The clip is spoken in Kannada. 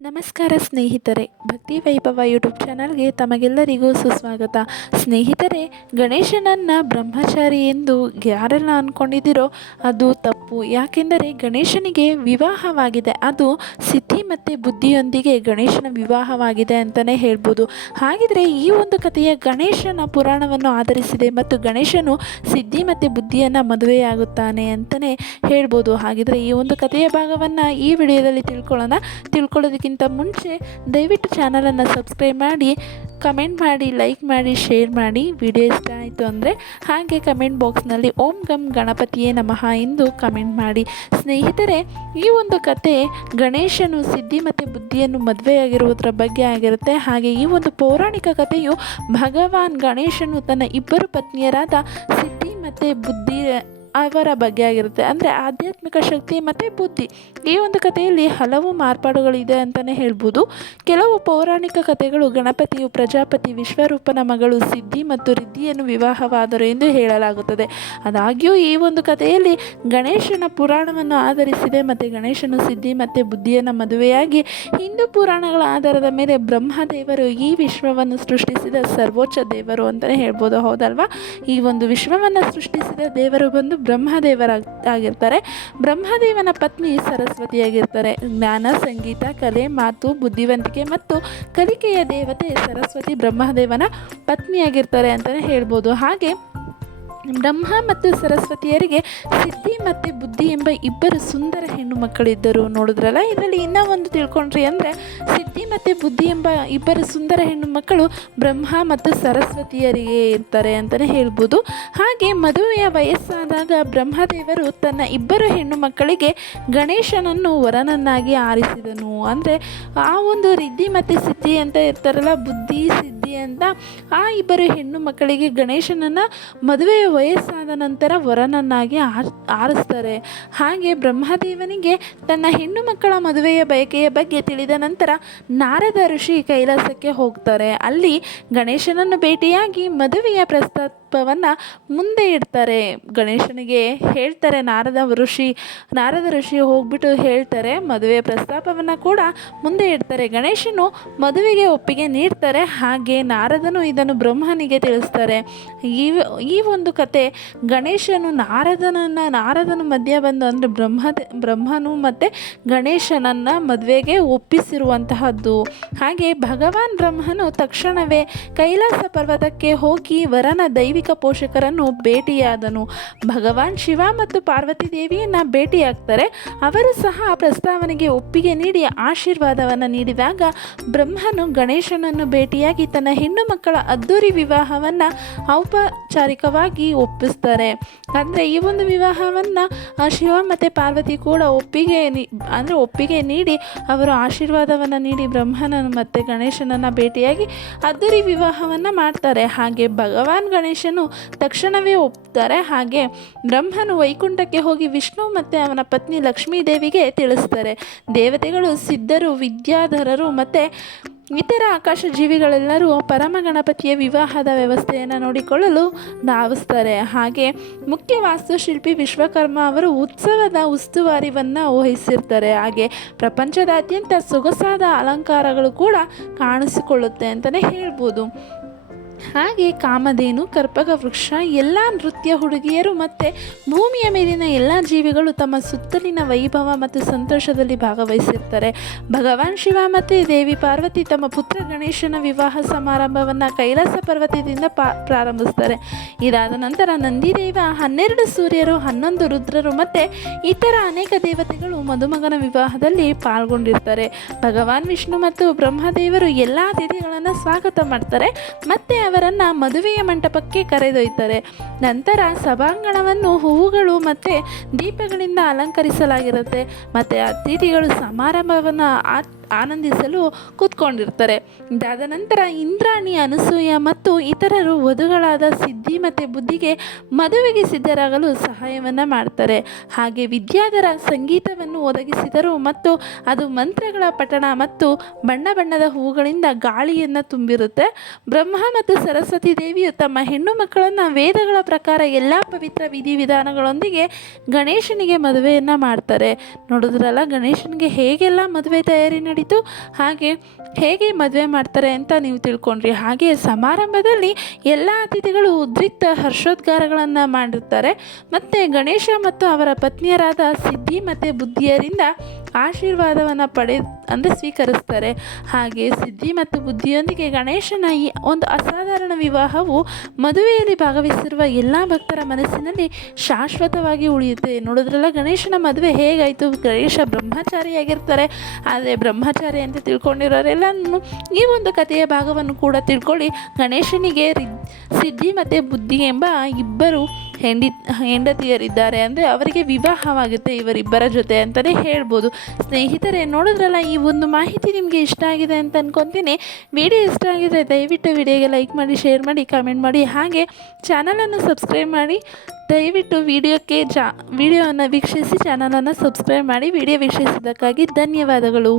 ನಮಸ್ಕಾರ ಸ್ನೇಹಿತರೆ, ಭಕ್ತಿ ವೈಭವ ಯೂಟ್ಯೂಬ್ ಚಾನಲ್ಗೆ ತಮಗೆಲ್ಲರಿಗೂ ಸುಸ್ವಾಗತ. ಸ್ನೇಹಿತರೆ, ಗಣೇಶನನ್ನು ಬ್ರಹ್ಮಚಾರಿ ಎಂದು ಯಾರೆಲ್ಲ ಅಂದ್ಕೊಂಡಿದ್ದೀರೋ ಅದು ತಪ್ಪು. ಯಾಕೆಂದರೆ ಗಣೇಶನಿಗೆ ವಿವಾಹವಾಗಿದೆ. ಅದು ಸಿದ್ಧಿ ಮತ್ತು ಬುದ್ಧಿಯೊಂದಿಗೆ ಗಣೇಶನ ವಿವಾಹವಾಗಿದೆ ಅಂತಲೇ ಹೇಳ್ಬೋದು. ಹಾಗಿದ್ರೆ ಈ ಒಂದು ಕಥೆಯ ಗಣೇಶನ ಪುರಾಣವನ್ನು ಆಧರಿಸಿದೆ ಮತ್ತು ಗಣೇಶನು ಸಿದ್ಧಿ ಮತ್ತು ಬುದ್ಧಿಯನ್ನು ಮದುವೆಯಾಗುತ್ತಾನೆ ಅಂತಲೇ ಹೇಳ್ಬೋದು. ಹಾಗಿದ್ರೆ ಈ ಒಂದು ಕಥೆಯ ಭಾಗವನ್ನು ಈ ವಿಡಿಯೋದಲ್ಲಿ ತಿಳ್ಕೊಳ್ಳೋಣ. ತಿಳ್ಕೊಳ್ಳೋದಕ್ಕಿಂತ ಮುಂಚೆ ದಯವಿಟ್ಟು ಚಾನಲನ್ನು ಸಬ್ಸ್ಕ್ರೈಬ್ ಮಾಡಿ, ಕಮೆಂಟ್ ಮಾಡಿ, ಲೈಕ್ ಮಾಡಿ, ಶೇರ್ ಮಾಡಿ. ವಿಡಿಯೋ ಇಷ್ಟ ಆಯಿತು ಅಂದರೆ ಹಾಗೆ ಕಮೆಂಟ್ ಬಾಕ್ಸ್ನಲ್ಲಿ ಓಂ ಗಂ ಗಣಪತಿಯೇ ನಮಃ ಎಂದು ಕಮೆಂಟ್ ಮಾಡಿ. ಸ್ನೇಹಿತರೆ, ಈ ಒಂದು ಕತೆ ಗಣೇಶನು ಸಿದ್ಧಿ ಮತ್ತು ಬುದ್ಧಿಯನ್ನು ಮದುವೆಯಾಗಿರುವುದರ ಬಗ್ಗೆ ಆಗಿರುತ್ತೆ. ಹಾಗೆ ಈ ಒಂದು ಪೌರಾಣಿಕ ಕಥೆಯು ಭಗವಾನ್ ಗಣೇಶನು ತನ್ನ ಇಬ್ಬರು ಪತ್ನಿಯರಾದ ಸಿದ್ಧಿ ಮತ್ತು ಬುದ್ಧಿ ಅವರ ಬಗ್ಗೆ ಆಗಿರುತ್ತೆ. ಅಂದರೆ ಆಧ್ಯಾತ್ಮಿಕ ಶಕ್ತಿ ಮತ್ತು ಬುದ್ಧಿ. ಈ ಒಂದು ಕಥೆಯಲ್ಲಿ ಹಲವು ಮಾರ್ಪಾಡುಗಳಿದೆ ಅಂತಲೇ ಹೇಳ್ಬೋದು. ಕೆಲವು ಪೌರಾಣಿಕ ಕಥೆಗಳು ಗಣಪತಿಯು ಪ್ರಜಾಪತಿ ವಿಶ್ವರೂಪನ ಮಗಳು ಸಿದ್ಧಿ ಮತ್ತು ರಿದ್ಧಿಯನ್ನು ವಿವಾಹವಾದರು ಎಂದು ಹೇಳಲಾಗುತ್ತದೆ. ಆದಾಗ್ಯೂ ಈ ಒಂದು ಕಥೆಯಲ್ಲಿ ಗಣೇಶನ ಪುರಾಣವನ್ನು ಆಧರಿಸಿದೆ ಮತ್ತು ಗಣೇಶನು ಸಿದ್ಧಿ ಮತ್ತು ಬುದ್ಧಿಯನ್ನು ಮದುವೆಯಾಗಿ ಹಿಂದೂ ಪುರಾಣಗಳ ಆಧಾರದ ಮೇಲೆ ಬ್ರಹ್ಮದೇವರು ಈ ವಿಶ್ವವನ್ನು ಸೃಷ್ಟಿಸಿದ ಸರ್ವೋಚ್ಚ ದೇವರು ಅಂತಲೇ ಹೇಳ್ಬೋದು. ಹೌದಲ್ವಾ? ಈ ಒಂದು ವಿಶ್ವವನ್ನು ಸೃಷ್ಟಿಸಿದ ದೇವರು ಬಂದು ಬ್ರಹ್ಮದೇವರ ಆಗಿರ್ತಾರೆ ಬ್ರಹ್ಮದೇವನ ಪತ್ನಿ ಸರಸ್ವತಿಯಾಗಿರ್ತಾರೆ. ಜ್ಞಾನ, ಸಂಗೀತ, ಕಲೆ, ಮಾತು, ಬುದ್ಧಿವಂತಿಕೆ ಮತ್ತು ಕಲಿಕೆಯ ದೇವತೆ ಸರಸ್ವತಿ ಬ್ರಹ್ಮದೇವನ ಪತ್ನಿಯಾಗಿರ್ತಾರೆ ಅಂತಲೇ ಹೇಳ್ಬೋದು. ಹಾಗೆ ಬ್ರಹ್ಮ ಮತ್ತು ಸರಸ್ವತಿಯರಿಗೆ ಸಿದ್ಧಿ ಮತ್ತು ಬುದ್ಧಿ ಎಂಬ ಇಬ್ಬರು ಸುಂದರ ಹೆಣ್ಣು ಮಕ್ಕಳಿದ್ದರು. ನೋಡಿದ್ರಲ್ಲ? ಇದರಲ್ಲಿ ಇನ್ನೂ ಒಂದು ತಿಳ್ಕೊಂಡ್ರಿ ಅಂದರೆ, ಸಿದ್ಧಿ ಮತ್ತು ಬುದ್ಧಿ ಎಂಬ ಇಬ್ಬರು ಸುಂದರ ಹೆಣ್ಣು ಮಕ್ಕಳು ಬ್ರಹ್ಮ ಮತ್ತು ಸರಸ್ವತಿಯರಿಗೆ ಇರ್ತಾರೆ ಅಂತಲೇ ಹೇಳ್ಬೋದು. ಹಾಗೆ ಮದುವೆಯ ವಯಸ್ಸಾದಾಗ ಬ್ರಹ್ಮದೇವರು ತನ್ನ ಇಬ್ಬರು ಹೆಣ್ಣು ಮಕ್ಕಳಿಗೆ ಗಣೇಶನನ್ನು ವರನನ್ನಾಗಿ ಆರಿಸಿದನು. ಅಂದರೆ, ಆ ಒಂದು ರಿದ್ಧಿ ಮತ್ತು ಸಿದ್ಧಿ ಅಂತ ಇರ್ತಾರಲ್ಲ, ಬುದ್ಧಿ ಸಿದ್ಧಿ ಅಂತ ಆ ಇಬ್ಬರು ಹೆಣ್ಣು ಮಕ್ಕಳಿಗೆ ಗಣೇಶನನ್ನು ಮದುವೆಯ ವಯಸ್ಸಾದ ನಂತರ ವರನನ್ನಾಗಿ ಆರ್, ಆರಿಸ್ತಾರೆ. ಹಾಗೆ ಬ್ರಹ್ಮದೇವನಿಗೆ ತನ್ನ ಹೆಣ್ಣು ಮಕ್ಕಳ ಮದುವೆಯ ಬಯಕೆಯ ಬಗ್ಗೆ ತಿಳಿದ ನಂತರ ನಾರದ ಋಷಿ ಕೈಲಾಸಕ್ಕೆ ಹೋಗ್ತಾರೆ. ಅಲ್ಲಿ ಗಣೇಶನನ್ನು ಭೇಟಿಯಾಗಿ ಮದುವೆಯ ಪ್ರಸ್ತಾಪವನ್ನು ಮುಂದೆ ಇಡ್ತಾರೆ. ಗಣೇಶನಿಗೆ ಹೇಳ್ತಾರೆ ನಾರದ ಋಷಿ ನಾರದ ಋಷಿ ಹೋಗ್ಬಿಟ್ಟು ಹೇಳ್ತಾರೆ ಮದುವೆ ಪ್ರಸ್ತಾಪವನ್ನು ಕೂಡ ಮುಂದೆ ಇಡ್ತಾರೆ. ಗಣೇಶನು ಮದುವೆಗೆ ಒಪ್ಪಿಗೆ ನೀಡ್ತಾರೆ. ಹಾಗೆ ನಾರದನು ಇದನ್ನು ಬ್ರಹ್ಮನಿಗೆ ತಿಳಿಸ್ತಾರೆ. ಈ ಈ ಒಂದು ಕತೆ ಗಣೇಶನು ನಾರದನನ್ನು ನಾರದನ ಮಧ್ಯೆ ಬಂದು ಅಂದರೆ ಬ್ರಹ್ಮ ಬ್ರಹ್ಮನು ಮತ್ತು ಗಣೇಶನನ್ನು ಮದುವೆಗೆ ಒಪ್ಪಿಸಿರುವಂತಹದ್ದು. ಹಾಗೆ ಭಗವಾನ್ ಬ್ರಹ್ಮನು ತಕ್ಷಣವೇ ಕೈಲಾಸ ಪರ್ವತಕ್ಕೆ ಹೋಗಿ ವರನ ದೈವಿಕ ಪೋಷಕರನ್ನು ಭೇಟಿಯಾದನು. ಭಗವಾನ್ ಶಿವ ಮತ್ತು ಪಾರ್ವತಿ ದೇವಿಯನ್ನು ಭೇಟಿಯಾಗ್ತಾರೆ. ಅವರು ಸಹ ಪ್ರಸ್ತಾವನೆಗೆ ಒಪ್ಪಿಗೆ ನೀಡಿ ಆಶೀರ್ವಾದವನ್ನು ನೀಡಿದಾಗ ಬ್ರಹ್ಮನು ಗಣೇಶನನ್ನು ಭೇಟಿಯಾಗಿ ತನ್ನ ಹೆಣ್ಣು ಮಕ್ಕಳ ಅದ್ದೂರಿ ವಿವಾಹವನ್ನು ಔಪಚಾರಿಕವಾಗಿ ಒಪ್ಪಿಸ್ತಾರೆ. ಅಂದರೆ ಈ ಒಂದು ವಿವಾಹವನ್ನು ಶಿವ ಮತ್ತು ಪಾರ್ವತಿ ಕೂಡ ಒಪ್ಪಿಗೆ ಅಂದರೆ ಒಪ್ಪಿಗೆ ನೀಡಿ ಅವರು ಆಶೀರ್ವಾದವನ್ನು ನೀಡಿ ಬ್ರಹ್ಮನನ್ನು ಮತ್ತು ಗಣೇಶನನ್ನು ಭೇಟಿಯಾಗಿ ಅದ್ದೂರಿ ವಿವಾಹವನ್ನು ಮಾಡ್ತಾರೆ. ಹಾಗೆ ಭಗವಾನ್ ಗಣೇಶನು ತಕ್ಷಣವೇ ಒಪ್ತಾರೆ. ಹಾಗೆ ಬ್ರಹ್ಮನು ವೈಕುಂಠಕ್ಕೆ ಹೋಗಿ ವಿಷ್ಣು ಮತ್ತು ಅವನ ಪತ್ನಿ ಲಕ್ಷ್ಮೀ ದೇವಿಗೆ ತಿಳಿಸ್ತಾರೆ. ದೇವತೆಗಳು ಸಿದ್ಧರು, ವಿದ್ಯಾಧರರು ಮತ್ತು ಇತರ ಆಕಾಶ ಜೀವಿಗಳೆಲ್ಲರೂ ಪರಮ ಗಣಪತಿಯ ವಿವಾಹದ ವ್ಯವಸ್ಥೆಯನ್ನು ನೋಡಿಕೊಳ್ಳಲು ಧಾವಿಸ್ತಾರೆ. ಹಾಗೆ ಮುಖ್ಯ ವಾಸ್ತುಶಿಲ್ಪಿ ವಿಶ್ವಕರ್ಮ ಅವರು ಉತ್ಸವದ ಉಸ್ತುವಾರಿವನ್ನು ವಹಿಸಿರ್ತಾರೆ ಹಾಗೆ ಪ್ರಪಂಚದಾದ್ಯಂತ ಸೊಗಸಾದ ಅಲಂಕಾರಗಳು ಕೂಡ ಕಾಣಿಸಿಕೊಳ್ಳುತ್ತೆ ಅಂತಲೇ ಹೇಳ್ಬೋದು. ಹಾಗೆ ಕಾಮಧೇನು, ಕರ್ಪಕ ವೃಕ್ಷ, ಎಲ್ಲ ನೃತ್ಯ ಹುಡುಗಿಯರು ಮತ್ತು ಭೂಮಿಯ ಮೇಲಿನ ಎಲ್ಲ ಜೀವಿಗಳು ತಮ್ಮ ಸುತ್ತಲಿನ ವೈಭವ ಮತ್ತು ಸಂತೋಷದಲ್ಲಿ ಭಾಗವಹಿಸಿರ್ತಾರೆ. ಭಗವಾನ್ ಶಿವ ಮತ್ತು ದೇವಿ ಪಾರ್ವತಿ ತಮ್ಮ ಪುತ್ರ ಗಣೇಶನ ವಿವಾಹ ಸಮಾರಂಭವನ್ನು ಕೈಲಾಸ ಪರ್ವತದಿಂದ ಪಾ, ಪ್ರಾರಂಭಿಸ್ತಾರೆ. ಇದಾದ ನಂತರ ನಂದಿದೇವ ಹನ್ನೆರಡು ಸೂರ್ಯರು, ಹನ್ನೊಂದು ರುದ್ರರು ಮತ್ತು ಇತರ ಅನೇಕ ದೇವತೆಗಳು ಮದುಮಗನ ವಿವಾಹದಲ್ಲಿ ಪಾಲ್ಗೊಂಡಿರ್ತಾರೆ. ಭಗವಾನ್ ವಿಷ್ಣು ಮತ್ತು ಬ್ರಹ್ಮದೇವರು ಎಲ್ಲ ಅತಿಥಿಗಳನ್ನು ಸ್ವಾಗತ ಮಾಡ್ತಾರೆ. ಮತ್ತು ಅವರನ್ನು ಮದುವೆಯ ಮಂಟಪಕ್ಕೆ ಕರೆದೊಯ್ತಾರೆ. ನಂತರ ಸಭಾಂಗಣವನ್ನು ಹೂವುಗಳು ಮತ್ತು ದೀಪಗಳಿಂದ ಅಲಂಕರಿಸಲಾಗಿರುತ್ತೆ. ಮತ್ತು ಅತಿಥಿಗಳು ಸಮಾರಂಭವನ್ನು ಆನಂದಿಸಲು ಕೂತ್ಕೊಂಡಿರ್ತಾರೆ. ಇದಾದ ನಂತರ ಇಂದ್ರಾಣಿ, ಅನಸೂಯ ಮತ್ತು ಇತರರು ವಧುಗಳಾದ ಸಿದ್ಧಿ ಮತ್ತು ಬುದ್ಧಿಗೆ ಮದುವೆಗೆ ಸಿದ್ಧರಾಗಲು ಸಹಾಯವನ್ನು ಮಾಡ್ತಾರೆ. ಹಾಗೆ ವಿದ್ಯಾಧರ ಸಂಗೀತವನ್ನು ಒದಗಿಸಿದರು ಮತ್ತು ಅದು ಮಂತ್ರಗಳ ಪಠಣ ಮತ್ತು ಬಣ್ಣ ಬಣ್ಣದ ಹೂಗಳಿಂದ ಗಾಳಿಯನ್ನು ತುಂಬಿರುತ್ತೆ. ಬ್ರಹ್ಮ ಮತ್ತು ಸರಸ್ವತಿ ದೇವಿಯು ತಮ್ಮ ಹೆಣ್ಣು ಮಕ್ಕಳನ್ನು ವೇದಗಳ ಪ್ರಕಾರ ಎಲ್ಲ ಪವಿತ್ರ ವಿಧಿವಿಧಾನಗಳೊಂದಿಗೆ ಗಣೇಶನಿಗೆ ಮದುವೆಯನ್ನು ಮಾಡ್ತಾರೆ. ನೋಡಿದ್ರಲ್ಲ ಗಣೇಶನಿಗೆ ಹೇಗೆಲ್ಲ ಮದುವೆ ತಯಾರಿ ನಡೀ ನಡೀತು ಹಾಗೆ ಹೇಗೆ ಮದುವೆ ಮಾಡ್ತಾರೆ ಅಂತ ನೀವು ತಿಳ್ಕೊಂಡ್ರಿ. ಹಾಗೆ ಸಮಾರಂಭದಲ್ಲಿ ಎಲ್ಲ ಅತಿಥಿಗಳು ಉದ್ರಿಕ್ತ ಹರ್ಷೋದ್ಗಾರಗಳನ್ನು ಮಾಡಿರ್ತಾರೆ. ಮತ್ತು ಗಣೇಶ ಮತ್ತು ಅವರ ಪತ್ನಿಯರಾದ ಸಿದ್ಧಿ ಮತ್ತು ಬುದ್ಧಿಯರಿಂದ ಆಶೀರ್ವಾದವನ್ನು ಪಡೆ, ಅಂದರೆ ಸ್ವೀಕರಿಸ್ತಾರೆ. ಹಾಗೆ ಸಿದ್ಧಿ ಮತ್ತು ಬುದ್ಧಿಯೊಂದಿಗೆ ಗಣೇಶನ ಈ ಒಂದು ಅಸಾಧಾರಣ ವಿವಾಹವು ಮದುವೆಯಲ್ಲಿ ಭಾಗವಹಿಸಿರುವ ಎಲ್ಲ ಭಕ್ತರ ಮನಸ್ಸಿನಲ್ಲಿ ಶಾಶ್ವತವಾಗಿ ಉಳಿಯುತ್ತೆ. ನೋಡಿದ್ರಲ್ಲ ಗಣೇಶನ ಮದುವೆ ಹೇಗಾಯಿತು? ಗಣೇಶ ಬ್ರಹ್ಮಚಾರಿಯಾಗಿರ್ತಾರೆ. ಆದರೆ ಬ್ರಹ್ಮಚಾರಿ ಅಂತ ತಿಳ್ಕೊಂಡಿರೋರೆಲ್ಲನೂ ಈ ಒಂದು ಕಥೆಯ ಭಾಗವನ್ನು ಕೂಡ ತಿಳ್ಕೊಳ್ಳಿ. ಗಣೇಶನಿಗೆ ಸಿದ್ಧಿ ಮತ್ತು ಬುದ್ಧಿ ಎಂಬ ಇಬ್ಬರು ಹೆಂಡಿ ಹೆಂಡತಿಯರಿದ್ದಾರೆ ಅಂದರೆ ಅವರಿಗೆ ವಿವಾಹವಾಗುತ್ತೆ ಇವರಿಬ್ಬರ ಜೊತೆ ಅಂತಲೇ ಹೇಳ್ಬೋದು. ಸ್ನೇಹಿತರೆ, ನೋಡಿದ್ರಲ್ಲ, ಈ ಒಂದು ಮಾಹಿತಿ ನಿಮಗೆ ಇಷ್ಟ ಆಗಿದೆ ಅಂತ ಅಂದ್ಕೊತೀನಿ ವಿಡಿಯೋ ಇಷ್ಟ ಆಗಿದೆ ದಯವಿಟ್ಟು ವಿಡಿಯೋಗೆ ಲೈಕ್ ಮಾಡಿ, ಶೇರ್ ಮಾಡಿ, ಕಮೆಂಟ್ ಮಾಡಿ. ಹಾಗೆ ಚಾನಲನ್ನು ಸಬ್ಸ್ಕ್ರೈಬ್ ಮಾಡಿ. ದಯವಿಟ್ಟು ವಿಡಿಯೋಕ್ಕೆ ಜಾ ವಿಡಿಯೋವನ್ನು ವೀಕ್ಷಿಸಿ ಚಾನಲನ್ನು ಸಬ್ಸ್ಕ್ರೈಬ್ ಮಾಡಿ. ವಿಡಿಯೋ ವೀಕ್ಷಿಸಿದ್ದಕ್ಕಾಗಿ ಧನ್ಯವಾದಗಳು.